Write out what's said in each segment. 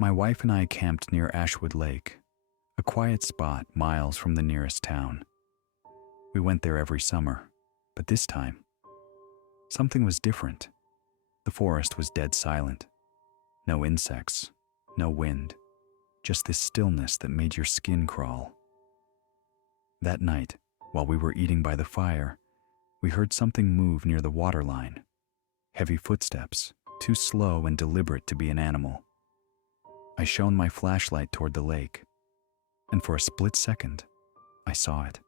My wife and I camped near Ashwood Lake, a quiet spot miles from the nearest town. We went there every summer, but this time, something was different. The forest was dead silent. No insects, no wind, just this stillness that made your skin crawl. That night, while we were eating by the fire, we heard something move near the waterline. Heavy footsteps, too slow and deliberate to be an animal. I shone my flashlight toward the lake, and for a split second, I saw it.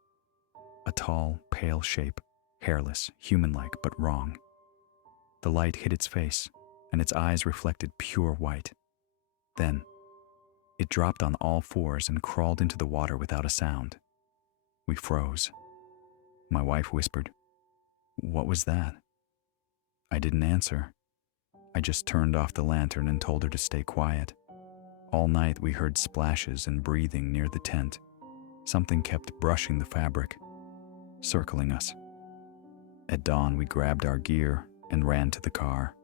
A tall, pale shape, hairless, human-like, but wrong. The light hit its face, and its eyes reflected pure white. Then, it dropped on all fours and crawled into the water without a sound. We froze. My wife whispered, "What was that?" I didn't answer. I just turned off the lantern and told her to stay quiet. All night we heard splashes and breathing near the tent. Something kept brushing the fabric, circling us. At dawn, we grabbed our gear and ran to the car.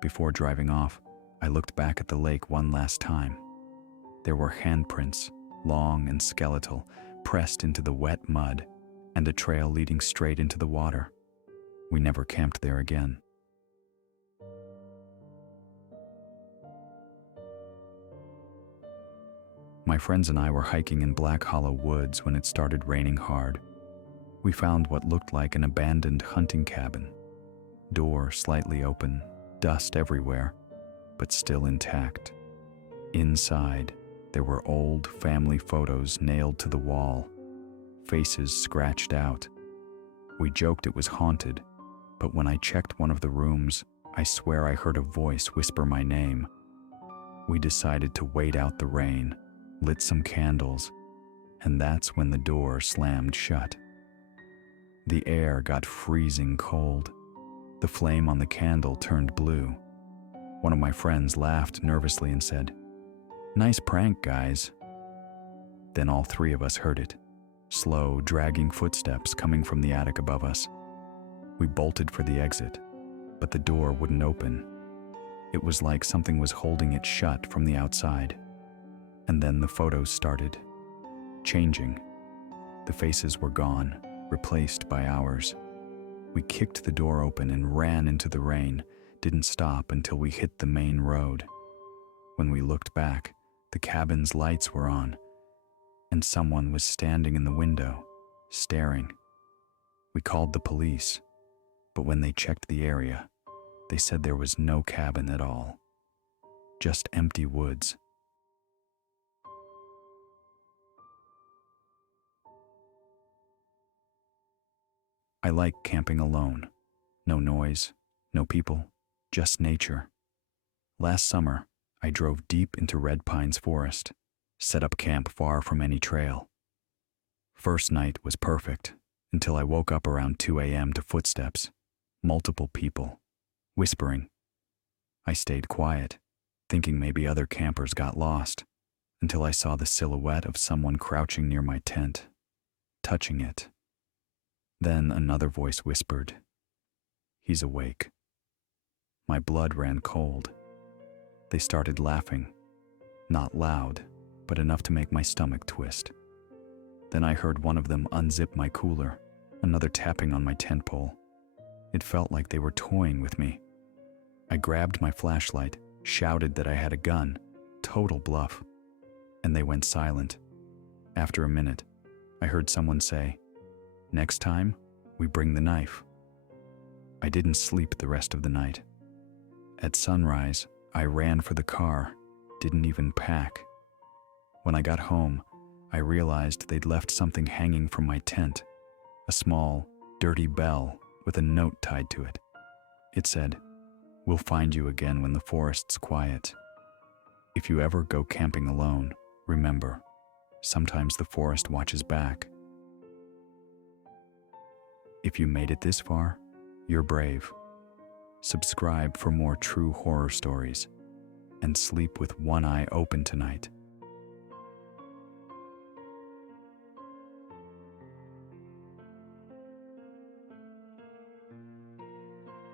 Before driving off, I looked back at the lake one last time. There were handprints, long and skeletal, pressed into the wet mud, and a trail leading straight into the water. We never camped there again. My friends and I were hiking in Black Hollow Woods when it started raining hard. We found what looked like an abandoned hunting cabin. Door slightly open, dust everywhere, but still intact. Inside, there were old family photos nailed to the wall, faces scratched out. We joked it was haunted, but when I checked one of the rooms, I swear I heard a voice whisper my name. We decided to wait out the rain, lit some candles, and that's when the door slammed shut. The air got freezing cold. The flame on the candle turned blue. One of my friends laughed nervously and said, "Nice prank, guys." Then all three of us heard it, slow, dragging footsteps coming from the attic above us. We bolted for the exit, but the door wouldn't open. It was like something was holding it shut from the outside. And then the photos started changing. The faces were gone, replaced by ours. We kicked the door open and ran into the rain, didn't stop until we hit the main road. When we looked back, the cabin's lights were on, and someone was standing in the window, staring. We called the police, but when they checked the area, they said there was no cabin at all, just empty woods. I like camping alone. No noise, no people, just nature. Last summer, I drove deep into Red Pines Forest, set up camp far from any trail. First night was perfect, until I woke up around 2 a.m. to footsteps, multiple people, whispering. I stayed quiet, thinking maybe other campers got lost, until I saw the silhouette of someone crouching near my tent, touching it. Then another voice whispered, "He's awake." My blood ran cold. They started laughing, not loud, but enough to make my stomach twist. Then I heard one of them unzip my cooler, another tapping on my tent pole. It felt like they were toying with me. I grabbed my flashlight, shouted that I had a gun, total bluff, and they went silent. After a minute, I heard someone say, "Next time, we bring the knife." I didn't sleep the rest of the night. At sunrise, I ran for the car, didn't even pack. When I got home, I realized they'd left something hanging from my tent, a small, dirty bell with a note tied to it. It said, "We'll find you again when the forest's quiet. If you ever go camping alone, remember, sometimes the forest watches back." If you made it this far, you're brave. Subscribe for more true horror stories, and sleep with one eye open tonight.